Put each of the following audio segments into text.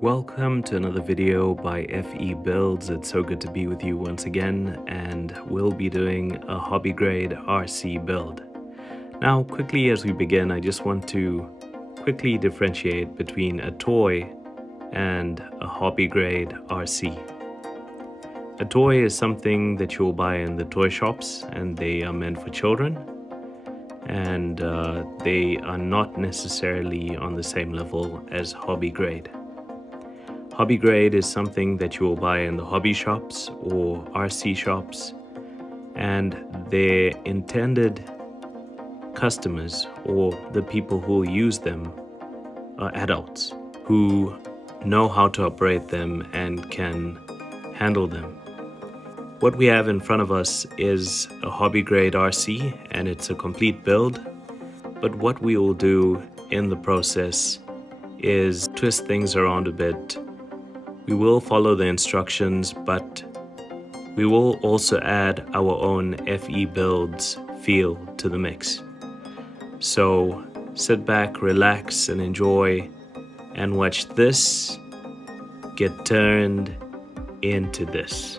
Welcome to another video by FE Builds. It's so good to be with you once again, and we'll be doing a hobby grade RC build. Now, quickly as we begin, I just want to quickly differentiate between a toy and a hobby grade RC. A toy is something that you'll buy in the toy shops, and they are meant for children, and they are not necessarily on the same level as hobby grade. Hobby grade is something that you will buy in the hobby shops or RC shops, and their intended customers or the people who will use them are adults who know how to operate them and can handle them. What we have in front of us is a hobby grade RC, and it's a complete build, but what we will do in the process is twist things around a bit. We will follow the instructions, but we will also add our own FE Builds feel to the mix. So sit back, relax, and enjoy, and watch this get turned into this.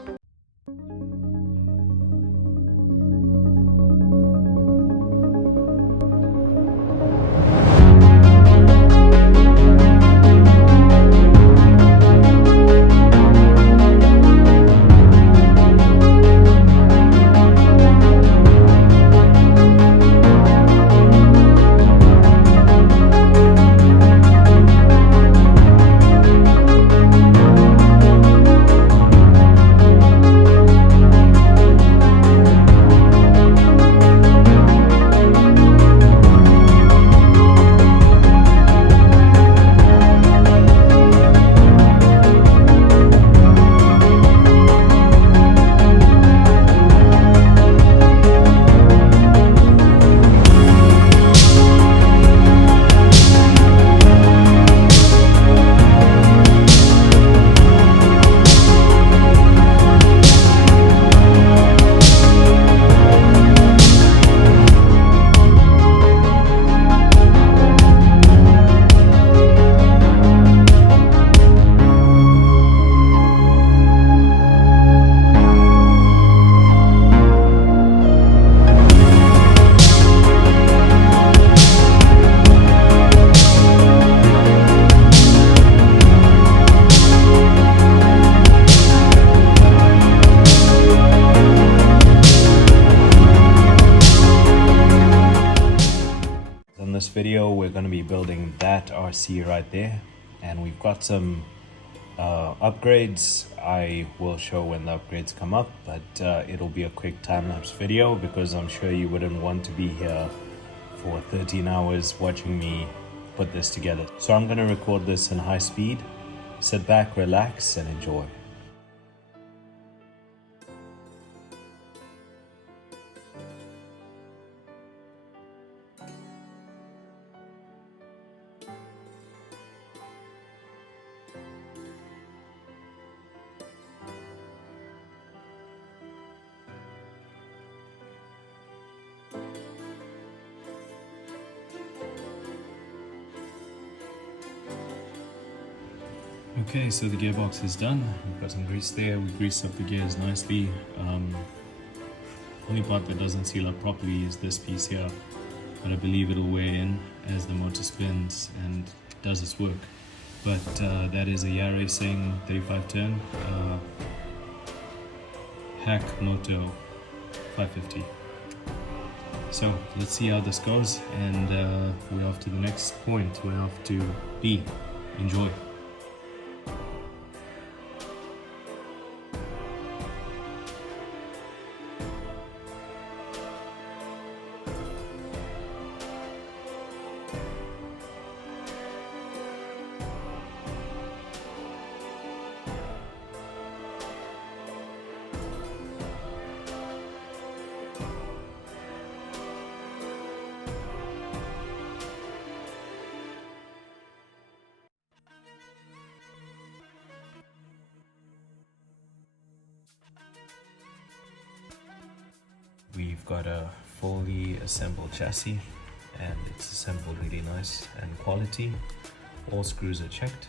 In this video, we're going to be building that RC right there, and we've got some upgrades. I will show when the upgrades come up, but it'll be a quick time-lapse video because I'm sure you wouldn't want to be here for 13 hours watching me put this together. So I'm going to record this in high speed. Sit back, relax, and enjoy. Okay, so the gearbox is done. We've got some grease there. We greased up the gears nicely. Only part that doesn't seal up properly is this piece here, but I believe it'll wear in as the motor spins and does its work. But that is a Yara Racing 35 turn Hack Moto 550. So let's see how this goes, and we're off to the next point. We're off to B. Enjoy. We've got a fully assembled chassis, and it's assembled really nice and quality. All screws are checked.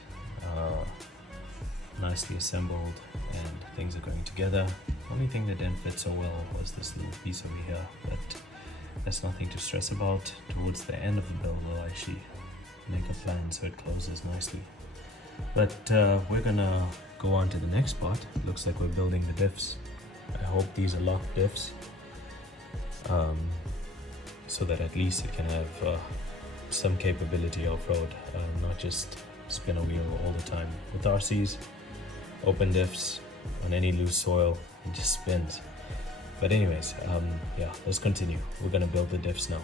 nicely assembled and things are going together. The only thing that didn't fit so well was this little piece over here, but that's nothing to stress about. Towards the end of the build, we'll actually make a plan so it closes nicely. But we're gonna go on to the next part. It looks like we're building the diffs. I hope these are locked diffs, so that at least it can have some capability off-road, not just spin a wheel all the time. With RCs, open diffs on any loose soil, it just spins. But anyways, yeah, let's continue. We're gonna build the diffs now.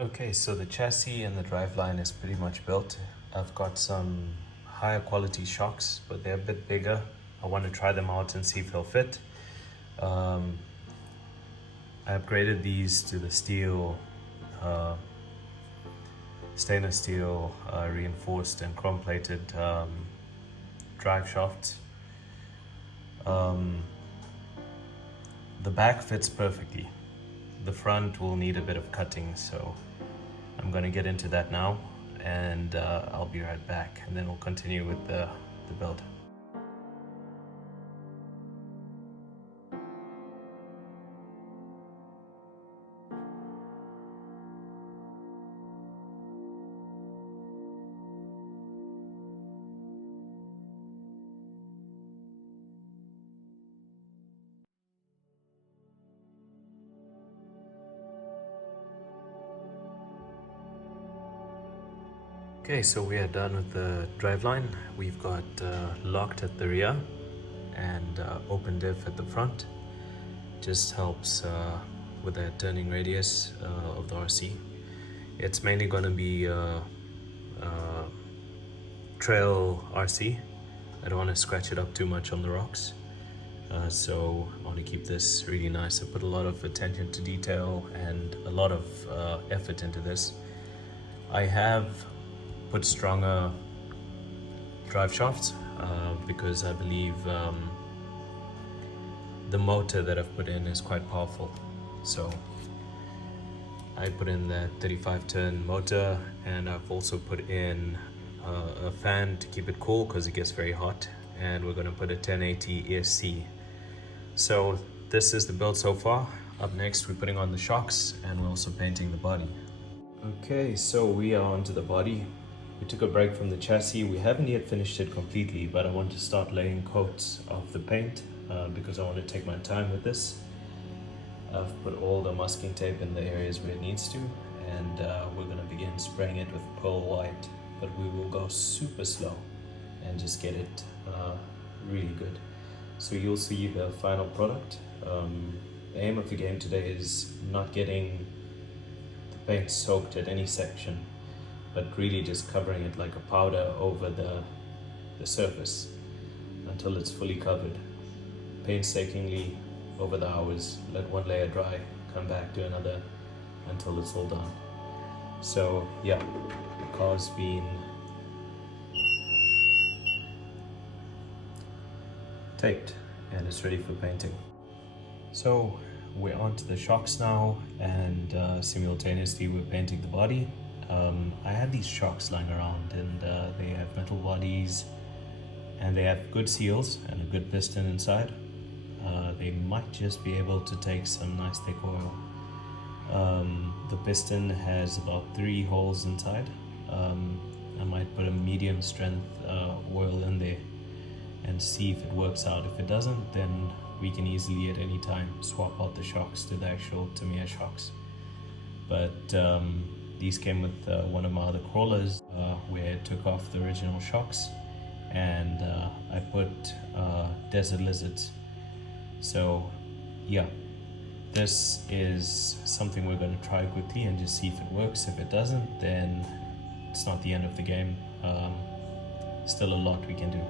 Okay, so the chassis and the driveline is pretty much built. I've got some higher quality shocks, but they're a bit bigger. I want to try them out and see if they'll fit. I upgraded these to the steel, stainless steel, reinforced and chrome plated drive shafts. The back fits perfectly. The front will need a bit of cutting, so I'm going to get into that now, and I'll be right back, and then we'll continue with the build. Okay, so we are done with the driveline. We've got locked at the rear and open diff at the front. Just helps with the turning radius of the RC. It's mainly going to be trail RC. I don't want to scratch it up too much on the rocks. So I want to keep this really nice. I put a lot of attention to detail and a lot of effort into this. I have put stronger drive shafts because I believe the motor that I've put in is quite powerful. So I put in that 35 turn motor, and I've also put in a fan to keep it cool because it gets very hot, and we're going to put a 1080 ESC. So this is the build so far. Up next we're putting on the shocks, and we're also painting the body. Okay, so we are onto the body. We took a break from the chassis. We haven't yet finished it completely, but I want to start laying coats of the paint because I want to take my time with this. I've put all the masking tape in the areas where it needs to, and we're going to begin spraying it with pearl white, but we will go super slow and just get it really good. So you'll see the final product. The aim of the game today is not getting the paint soaked at any section, but really just covering it like a powder over the surface until it's fully covered. Painstakingly over the hours, let one layer dry, come back, do another until it's all done. So yeah, the car's been taped and it's ready for painting. So we're on to the shocks now, and simultaneously we're painting the body. I had these shocks lying around, and they have metal bodies and they have good seals and a good piston inside. They might just be able to take some nice thick oil. The piston has about 3 holes inside. I might put a medium strength oil in there and see if it works out. If it doesn't, then we can easily at any time swap out the shocks to the actual Tamiya shocks. But these came with one of my other crawlers where it took off the original shocks, and I put desert lizards. So yeah, this is something we're going to try quickly and just see if it works. If it doesn't, then it's not the end of the game. Still a lot we can do.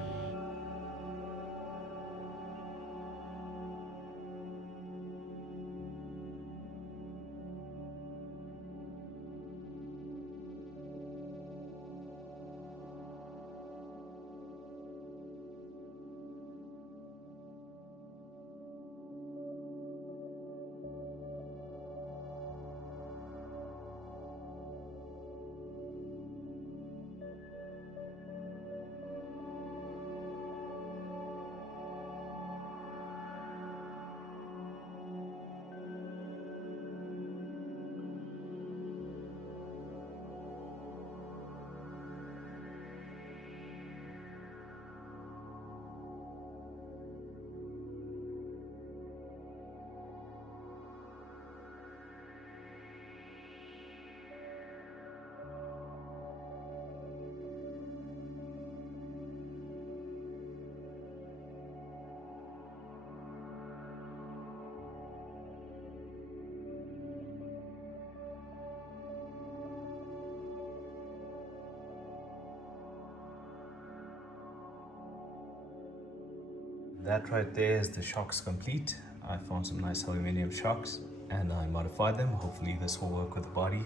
That right there is the shocks complete. I found some nice aluminium shocks and I modified them. Hopefully this will work with the body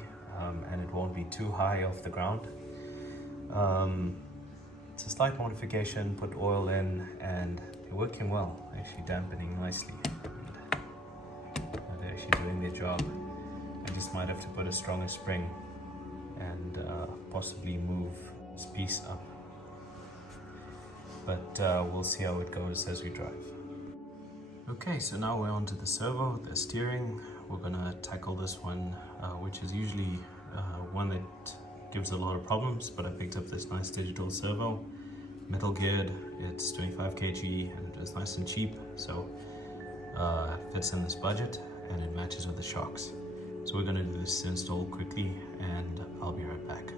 and it won't be too high off the ground. It's a slight modification, put oil in and they're working well, actually dampening nicely. They're actually doing their job. I just might have to put a stronger spring and possibly move this piece up. But we'll see how it goes as we drive. Okay, so now we're on to the servo, the steering. We're gonna tackle this one, which is usually one that gives a lot of problems, but I picked up this nice digital servo, metal geared. It's 25 kg and it's nice and cheap, so it fits in this budget and it matches with the shocks. So we're gonna do this install quickly and I'll be right back.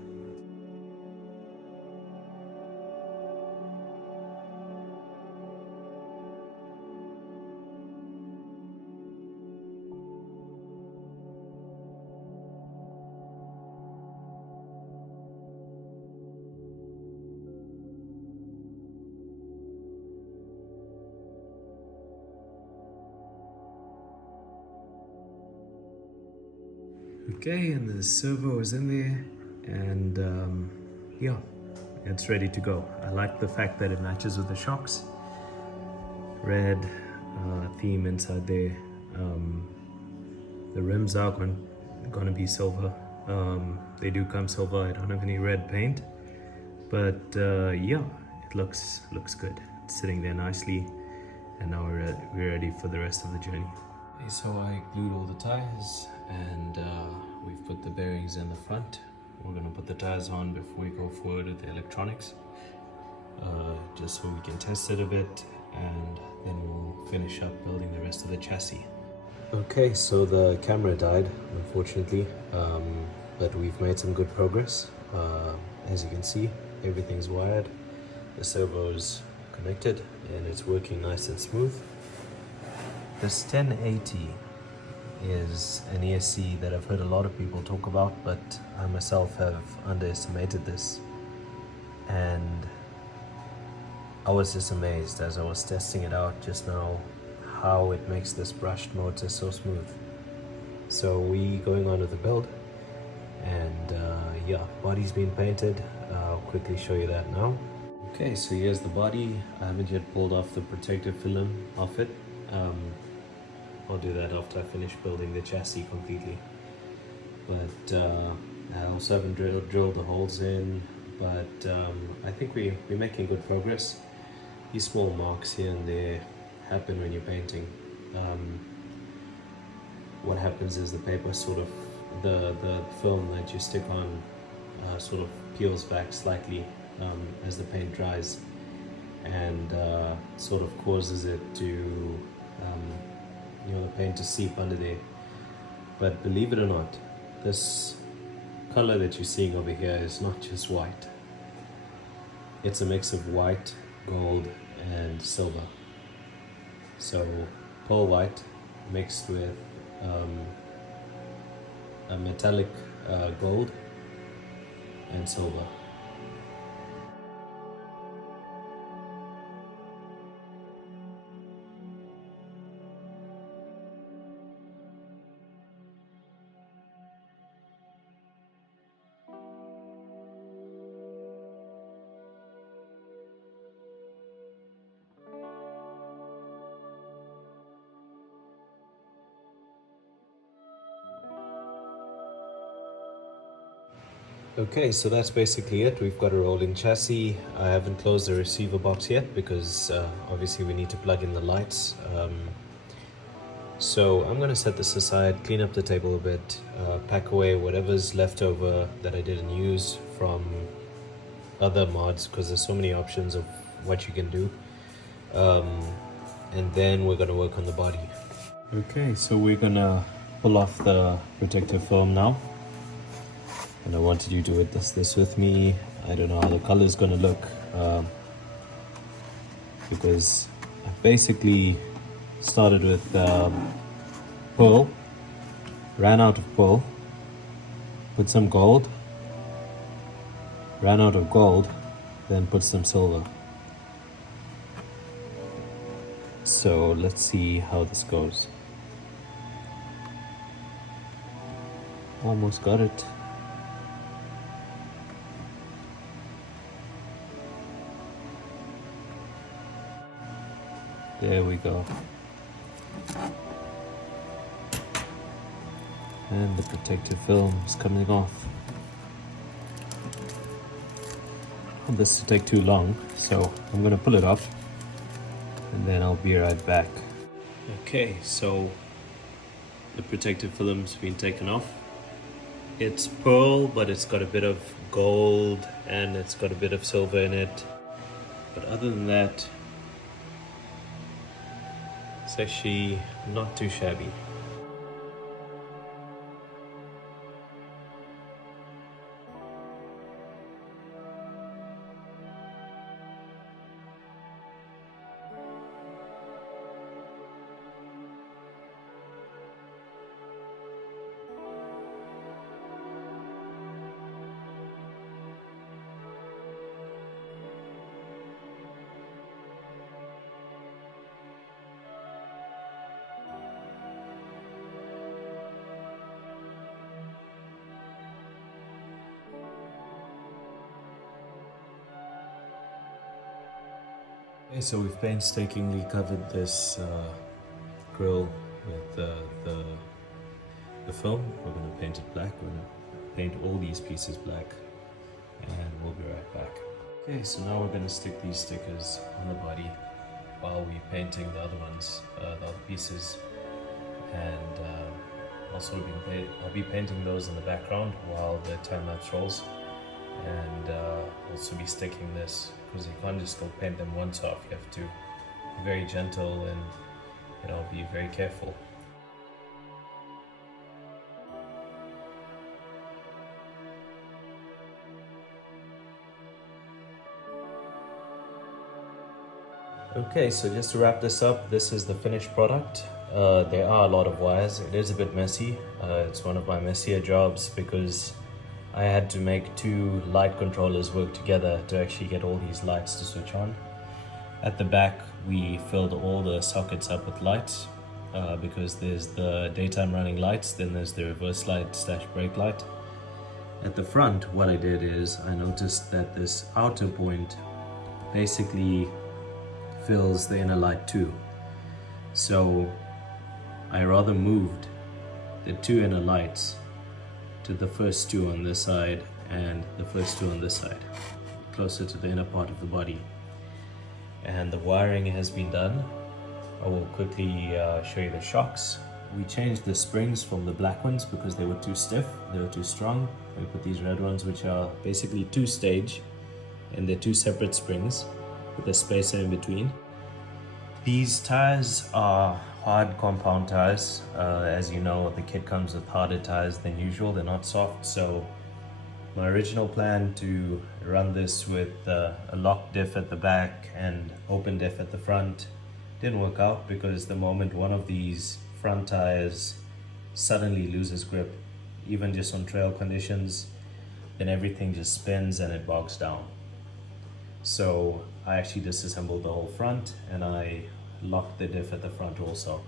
Okay, and the servo is in there, and yeah, it's ready to go. I like the fact that it matches with the shocks. Red theme inside there. The rims are gonna be silver. They do come silver. I don't have any red paint, but yeah, it looks good. It's sitting there nicely, and now we're ready for the rest of the journey. Okay, so I glued all the tires and we've put the bearings in the front. We're going to put the tires on before we go forward with the electronics, just so we can test it a bit, and then we'll finish up building the rest of the chassis. Okay, so the camera died, unfortunately, but we've made some good progress. As you can see, everything's wired, the servo's connected, and it's working nice and smooth. This 1080 is an ESC that I've heard a lot of people talk about, but I myself have underestimated this. And I was just amazed as I was testing it out just now how it makes this brushed motor so smooth. So we going on with the build, and yeah, body's been painted. I'll quickly show you that now. Okay, so here's the body. I haven't yet pulled off the protective film off it. I'll do that after I finish building the chassis completely. But I also haven't drilled the holes in, but I think we're making good progress. These small marks here and there happen when you're painting. What happens is the paper sort of, the film that you stick on sort of peels back slightly as the paint dries, and sort of causes it to, the paint to seep under there. But believe it or not, this color that you're seeing over here is not just white. It's a mix of white, gold, and silver. So pearl white mixed with a metallic gold and silver. Okay, so that's basically it. We've got a rolling chassis. I haven't closed the receiver box yet because obviously we need to plug in the lights. So I'm going to set this aside, clean up the table a bit, pack away whatever's left over that I didn't use from other mods, because there's so many options of what you can do. And then we're going to work on the body. Okay, so we're going to pull off the protective film now. And I wanted you to witness this with me. I don't know how the color is going to look, because I basically started with pearl, ran out of pearl, put some gold, ran out of gold, then put some silver. So let's see how this goes. Almost got it. There we go. And the protective film is coming off. I don't want this to take too long, so I'm gonna pull it off and then I'll be right back. Okay, so the protective film's been taken off. It's pearl, but it's got a bit of gold and it's got a bit of silver in it. But other than that, it's actually not too shabby. Okay, so we've painstakingly covered this grill with the film. We're going to paint it black. We're going to paint all these pieces black, and we'll be right back. Okay, so now we're going to stick these stickers on the body while we're painting the other ones, the other pieces, and I'll be painting those in the background while the time-lapse rolls, and also be sticking this, because you can't just go paint them once off. You have to be very gentle and be very careful. Okay, so just to wrap this up, this is the finished product. There are a lot of wires. It is a bit messy. It's one of my messier jobs because I had to make two light controllers work together to actually get all these lights to switch on. At the back, we filled all the sockets up with lights because there's the daytime running lights, then there's the reverse light / brake light. At the front, what I did is I noticed that this outer point basically fills the inner light too. So I rather moved the two inner lights to the first two on this side and the first two on this side, closer to the inner part of the body. And the wiring has been done. I will quickly show you the shocks. We changed the springs from the black ones because they were too stiff, they were too strong. We put these red ones, which are basically two-stage, and they're two separate springs with a spacer in between. These tires are hard compound tires. As you know, the kit comes with harder tires than usual. They're not soft. So my original plan to run this with a locked diff at the back and open diff at the front didn't work out because the moment one of these front tires suddenly loses grip, even just on trail conditions, then everything just spins and it bogs down. So I actually disassembled the whole front and I locked the diff at the front also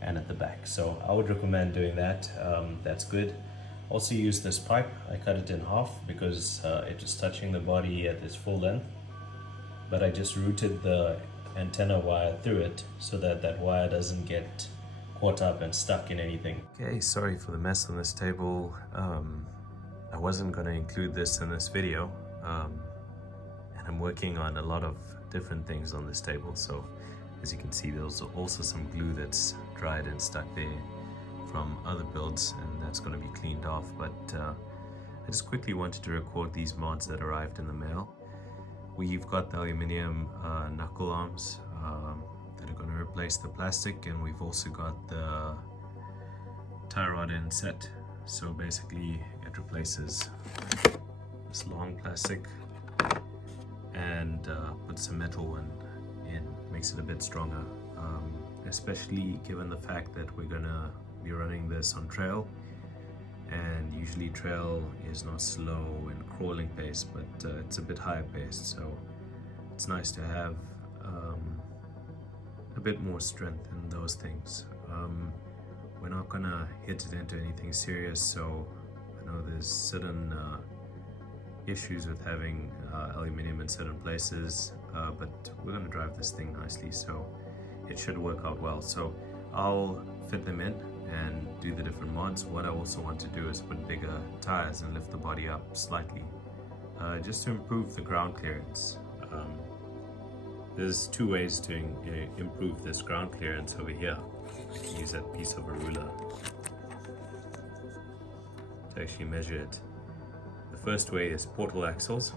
and at the back. So I would recommend doing that. That's good. Also use this pipe. I cut it in half because it was touching the body at its full length, but I just routed the antenna wire through it so that that wire doesn't get caught up and stuck in anything. Okay, sorry for the mess on this table. I wasn't going to include this in this video, and I'm working on a lot of different things on this table. So as you can see, there's also some glue that's dried and stuck there from other builds, and that's going to be cleaned off. But I just quickly wanted to record these mods that arrived in the mail. We've got the aluminium knuckle arms that are going to replace the plastic, and we've also got the tie rod end set. So basically it replaces this long plastic and puts some metal one in, makes it a bit stronger, especially given the fact that we're gonna be running this on trail, and usually trail is not slow and crawling pace, but it's a bit higher paced, so it's nice to have a bit more strength in those things. We're not gonna hit it into anything serious, so I know there's certain issues with having aluminium in certain places, but we're gonna drive this thing nicely, so it should work out well. So I'll fit them in and do the different mods. What I also want to do is put bigger tires and lift the body up slightly, just to improve the ground clearance. There's two ways to improve this ground clearance over here. I can use that piece of a ruler to actually measure it. The first way is portal axles.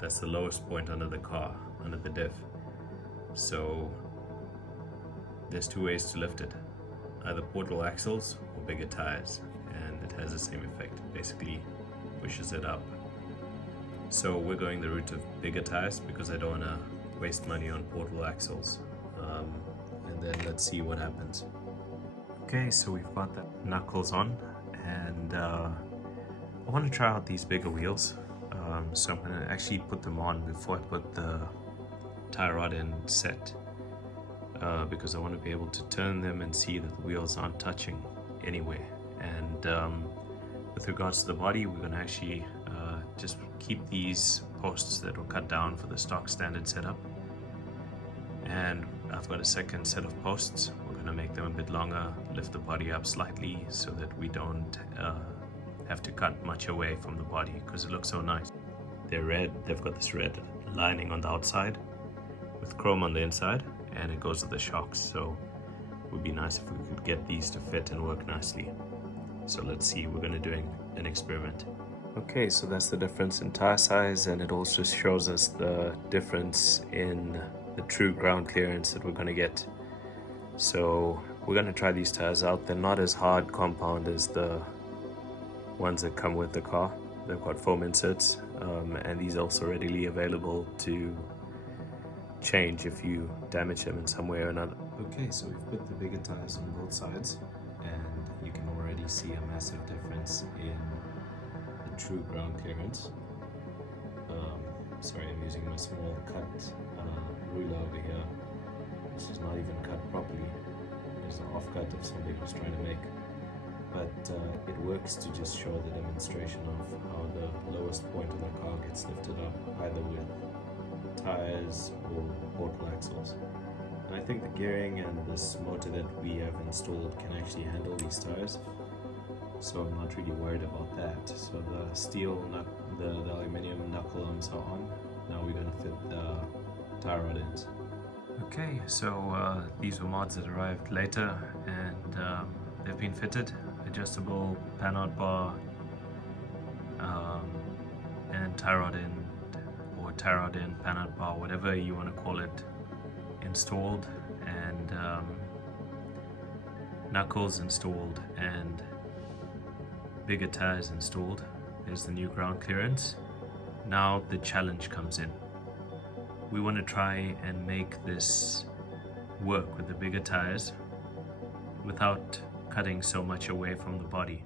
That's the lowest point under the car, under the diff. So there's two ways to lift it, either portal axles or bigger tires, and it has the same effect. It basically pushes it up. So we're going the route of bigger tires because I don't want to waste money on portal axles. And then let's see what happens. Okay, so we've got the knuckles on, and I want to try out these bigger wheels. So I'm going to actually put them on before I put the tie rod in set, because I want to be able to turn them and see that the wheels aren't touching anyway. And with regards to the body, we're going to actually just keep these posts that were cut down for the stock standard setup, and I've got a second set of posts. We're going to make them a bit longer, lift the body up slightly so that we don't have to cut much away from the body because it looks so nice. They're red. They've got this red lining on the outside with chrome on the inside, and it goes with the shocks. So it would be nice if we could get these to fit and work nicely. So let's see, we're going to do an experiment. Okay, so that's the difference in tire size, and it also shows us the difference in the true ground clearance that we're going to get. So we're going to try these tires out. They're not as hard compound as the ones that come with the car. They've got foam inserts, and these are also readily available to change if you damage them in some way or another. Okay, so we've put the bigger tires on both sides, and you can already see a massive difference in the true ground clearance. Sorry, I'm using my small cut ruler over here. This is not even cut properly. There's an offcut of something I was trying to make. But it works to just show the demonstration of how the lowest point of the car gets lifted up, either with tires or portal axles. And I think the gearing and this motor that we have installed can actually handle these tires, so I'm not really worried about that. So the steel, the aluminium knuckle arms are on. Now we're going to fit the tire rod ends. Okay, so these were mods that arrived later, and they've been fitted. Adjustable pan-out bar and tie rod end, or tie rod end, pan-out bar, whatever you want to call it, installed, and knuckles installed, and bigger tires installed. There's the new ground clearance. Now the challenge comes in. We want to try and make this work with the bigger tires without cutting so much away from the body.